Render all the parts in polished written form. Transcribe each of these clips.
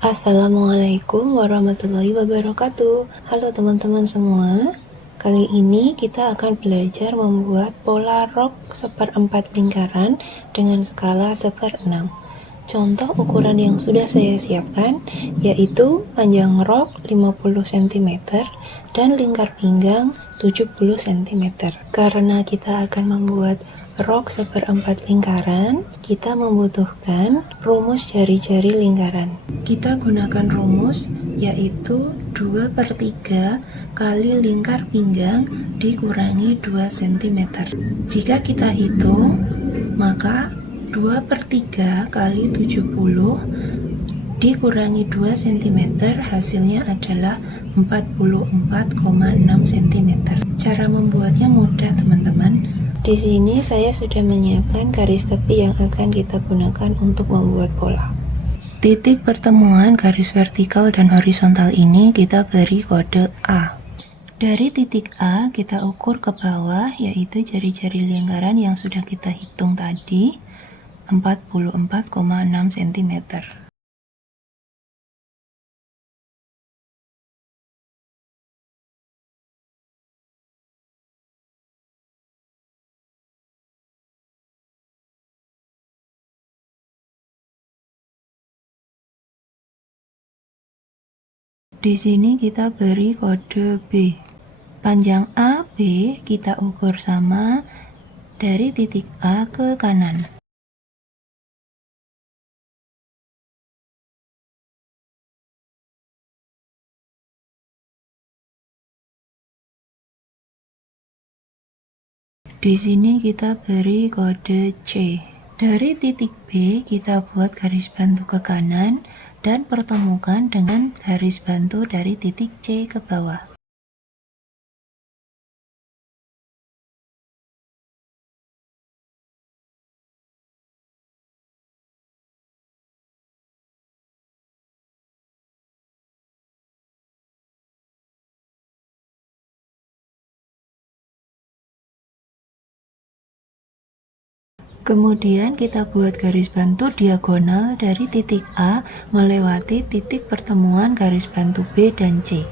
Assalamualaikum warahmatullahi wabarakatuh. Halo teman-teman semua. Kali ini kita akan belajar membuat pola rok seperempat lingkaran dengan skala 1/6. Contoh ukuran yang sudah saya siapkan yaitu panjang rok 50 cm dan lingkar pinggang 70 cm. Karena kita akan membuat rok seperempat lingkaran, kita membutuhkan rumus jari-jari lingkaran. Kita gunakan rumus yaitu 2/3 kali lingkar pinggang dikurangi 2 cm. Jika kita hitung, maka 2/3 kali 70 dikurangi 2 cm hasilnya adalah 44,6 cm. Cara membuatnya mudah teman-teman. Di sini saya sudah menyiapkan garis tepi yang akan kita gunakan untuk membuat pola. Titik pertemuan garis vertikal dan horizontal ini kita beri kode A. Dari titik A kita ukur ke bawah yaitu jari-jari lingkaran yang sudah kita hitung tadi 44,6 cm. Di sini kita beri kode B. Panjang AB kita ukur sama dari titik A ke kanan. Di sini kita beri kode C. Dari titik B kita buat garis bantu ke kanan dan pertemukan dengan garis bantu dari titik C ke bawah. Kemudian kita buat garis bantu diagonal dari titik A melewati titik pertemuan garis bantu B dan C.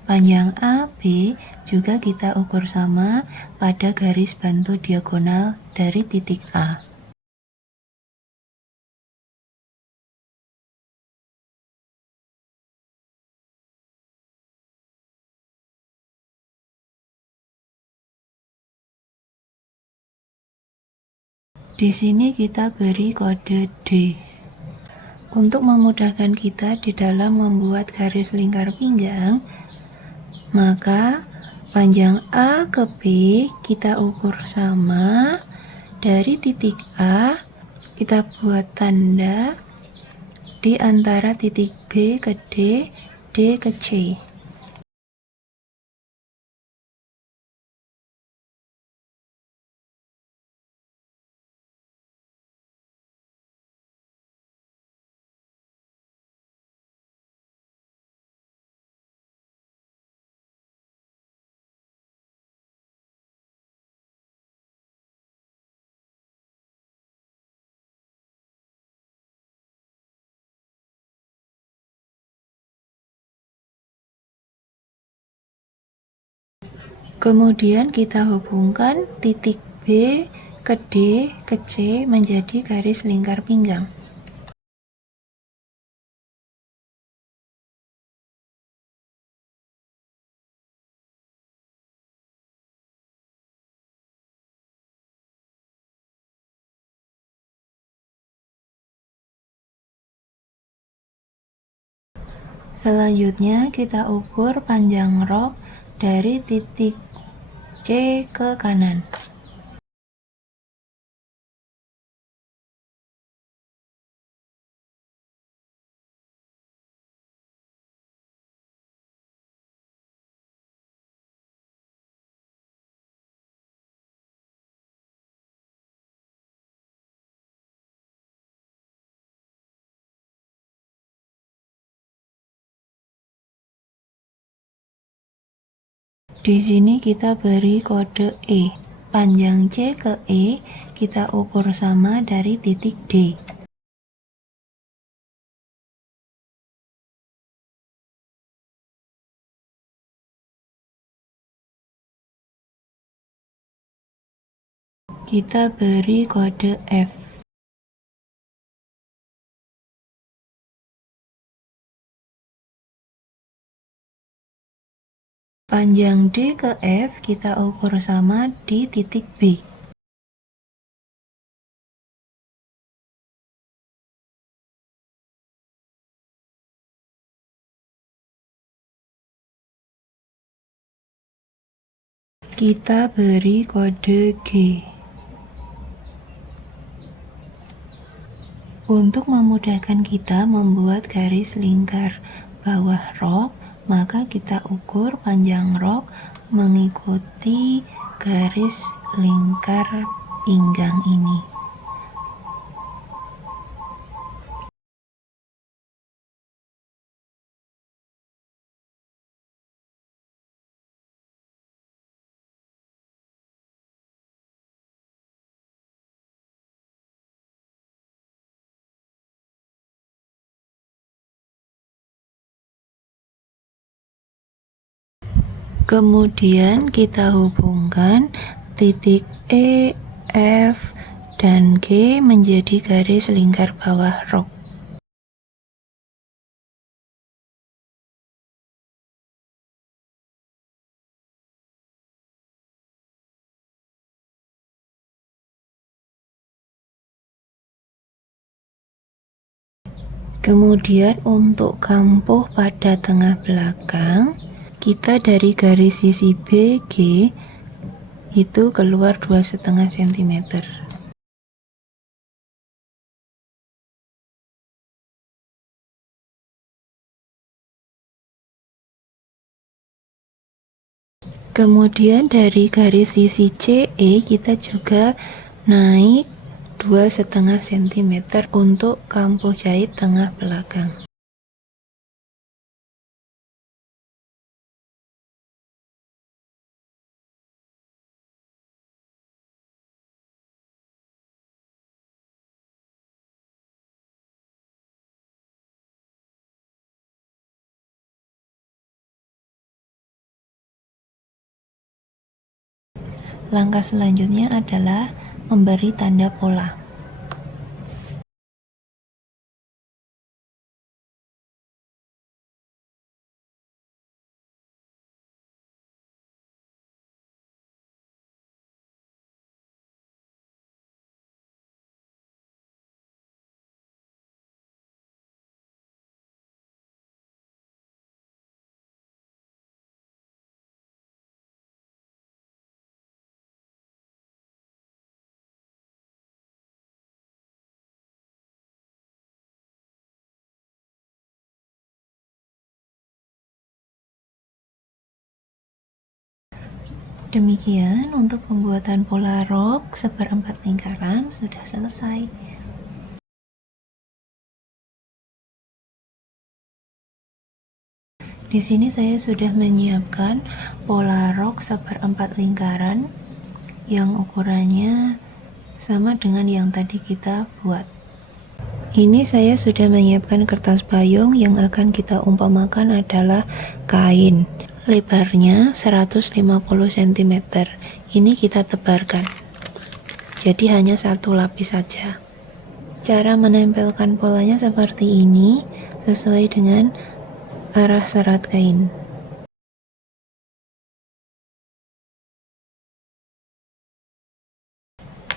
Panjang AB juga kita ukur sama pada garis bantu diagonal dari titik A. Di sini kita beri kode D. Untuk memudahkan kita di dalam membuat garis lingkar pinggang, maka panjang A ke B kita ukur sama dari titik A, kita buat tanda di antara titik B ke D, D ke C. Kemudian kita hubungkan titik B ke D ke C menjadi garis lingkar pinggang. Selanjutnya kita ukur panjang rok dari titik C ke kanan. Di sini kita beri kode E. Panjang C ke E kita ukur sama dari titik D. Kita beri kode F. Panjang D ke F kita ukur sama di titik B. Kita beri kode G. Untuk memudahkan kita membuat garis lingkar bawah rok, maka kita ukur panjang rok mengikuti garis lingkar pinggang ini. Kemudian kita hubungkan titik E, F, dan G menjadi garis lingkar bawah rok. Kemudian untuk kampuh pada tengah belakang, kita dari garis sisi BG itu keluar 2,5 cm. Kemudian dari garis sisi CE kita juga naik 2,5 cm untuk kampuh jahit tengah belakang. Langkah selanjutnya adalah memberi tanda pola. Demikian untuk pembuatan pola rok seperempat lingkaran sudah selesai. Di sini saya sudah menyiapkan pola rok seperempat lingkaran yang ukurannya sama dengan yang tadi kita buat. Ini saya sudah menyiapkan kertas payung yang akan kita umpamakan adalah kain. Lebarnya 150 cm. Ini kita tebarkan. Jadi hanya satu lapis saja. Cara menempelkan polanya seperti ini, sesuai dengan arah serat kain.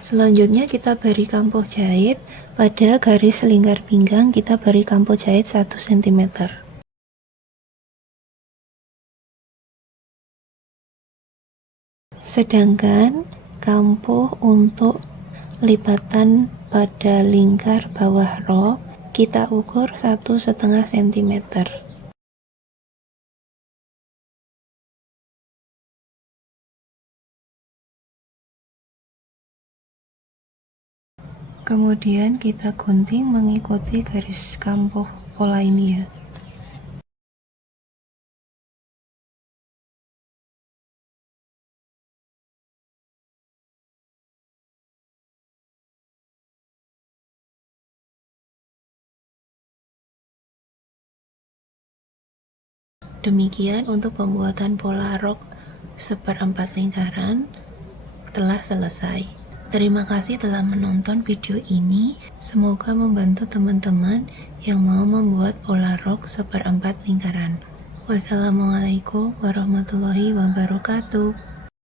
Selanjutnya kita beri kampuh jahit. Pada garis lingkar pinggang kita beri kampuh jahit 1 cm. Sedangkan kampuh untuk lipatan pada lingkar bawah rok kita ukur 1,5 cm. Kemudian kita gunting mengikuti garis kampuh pola ini ya. Demikian untuk pembuatan pola rok seperempat lingkaran telah selesai. Terima kasih telah menonton video ini. Semoga membantu teman-teman yang mau membuat pola rok seperempat lingkaran. Wassalamualaikum warahmatullahi wabarakatuh.